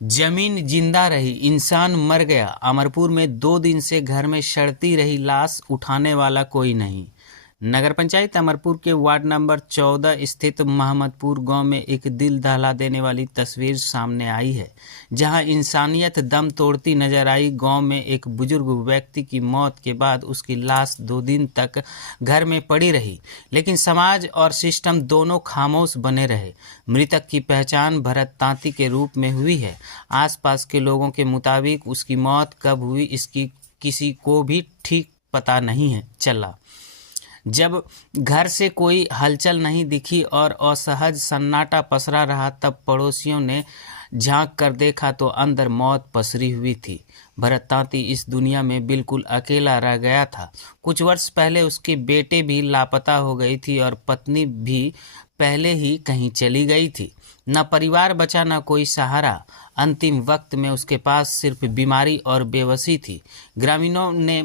जमीन जिंदा रही, इंसान मर गया। अमरपुर में 2 दिन से घर में सड़ती रही लाश, उठाने वाला कोई नहीं। नगर पंचायत अमरपुर के वार्ड नंबर 14 स्थित महमदपुर गांव में एक दिल दहला देने वाली तस्वीर सामने आई है, जहां इंसानियत दम तोड़ती नजर आई। गांव में एक बुजुर्ग व्यक्ति की मौत के बाद उसकी लाश 2 दिन तक घर में पड़ी रही, लेकिन समाज और सिस्टम दोनों खामोश बने रहे। मृतक की पहचान भरत तांती के रूप में हुई है। आसपास के लोगों के मुताबिक उसकी मौत कब हुई इसकी किसी को भी ठीक पता नहीं है चला। जब घर से कोई हलचल नहीं दिखी और असहज सन्नाटा पसरा रहा, तब पड़ोसियों ने झांक कर देखा तो अंदर मौत पसरी हुई थी। भरत तांती इस दुनिया में बिल्कुल अकेला रह गया था। कुछ वर्ष पहले उसके बेटे भी लापता हो गई थी और पत्नी भी पहले ही कहीं चली गई थी। न परिवार बचा, न कोई सहारा। अंतिम वक्त में उसके पास सिर्फ बीमारी और बेबसी थी। ग्रामीणों ने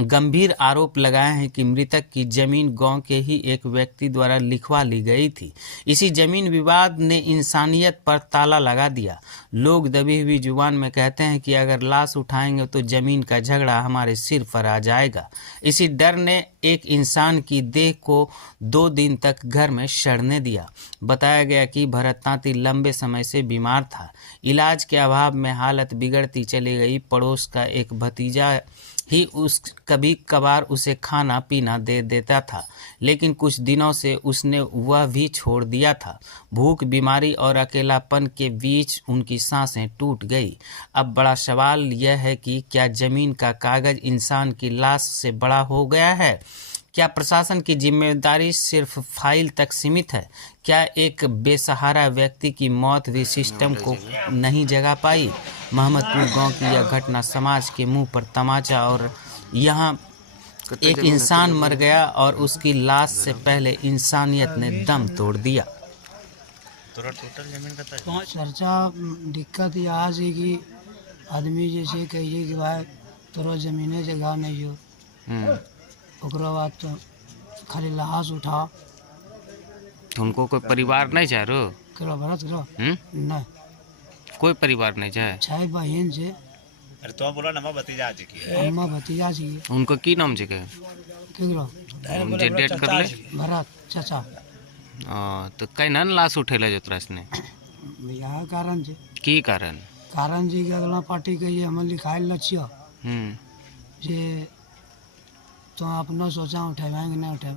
गंभीर आरोप लगाए हैं कि मृतक की जमीन गांव के ही एक व्यक्ति द्वारा लिखवा ली गई थी। इसी जमीन विवाद ने इंसानियत पर ताला लगा दिया। लोग दबी हुई जुबान में कहते हैं कि अगर लाश उठाएंगे तो जमीन का झगड़ा हमारे सिर पर आ जाएगा। इसी डर ने एक इंसान की देह को 2 दिन तक घर में सड़ने दिया। बताया गया कि भरत तांती लंबे समय से बीमार था। इलाज के अभाव में हालत बिगड़ती चली गई। पड़ोस का एक भतीजा ही कभी कभार उसे खाना पीना दे देता था, लेकिन कुछ दिनों से उसने वह भी छोड़ दिया था। भूख, बीमारी और अकेलापन के बीच उनकी सांसें टूट गई। अब बड़ा सवाल यह है कि क्या जमीन का कागज इंसान की लाश से बड़ा हो गया है? क्या प्रशासन की जिम्मेदारी सिर्फ फाइल तक सीमित है? क्या एक बेसहारा व्यक्ति की मौत भी सिस्टम को नहीं जगा पाई? महमदपुर गांव की यह घटना समाज के मुंह पर तमाचा और यहाँ एक इंसान मर गया और उसकी लाश से पहले इंसानियत ने दम तोड़ दिया। चर्चा दिक्कत यहाँ से कि आदमी जैसे कहिए कि भाई तोरा जमीने जगह नहीं हो, ओकरा बाद तो खाली लाश उठा। उनको कोई परिवार नहीं चाह रो? करो भरत करो नहीं, कोई परिवार नहीं चाहे? छह बहन से। अरे तो बोला ना भतीजा जी की अम्मा भतीजा जी उनको की नाम छे? केकरो जे डेट कर ले भरत चाचा। तो कई नन लाश उठेला जो त्रस ने यह कारण छे। की कारण? कारण जी के अगला पार्टी के ये हम लिखाइल लक्ष्य जे तो अपना सोचा उठेवाएंगे नहीं उठे।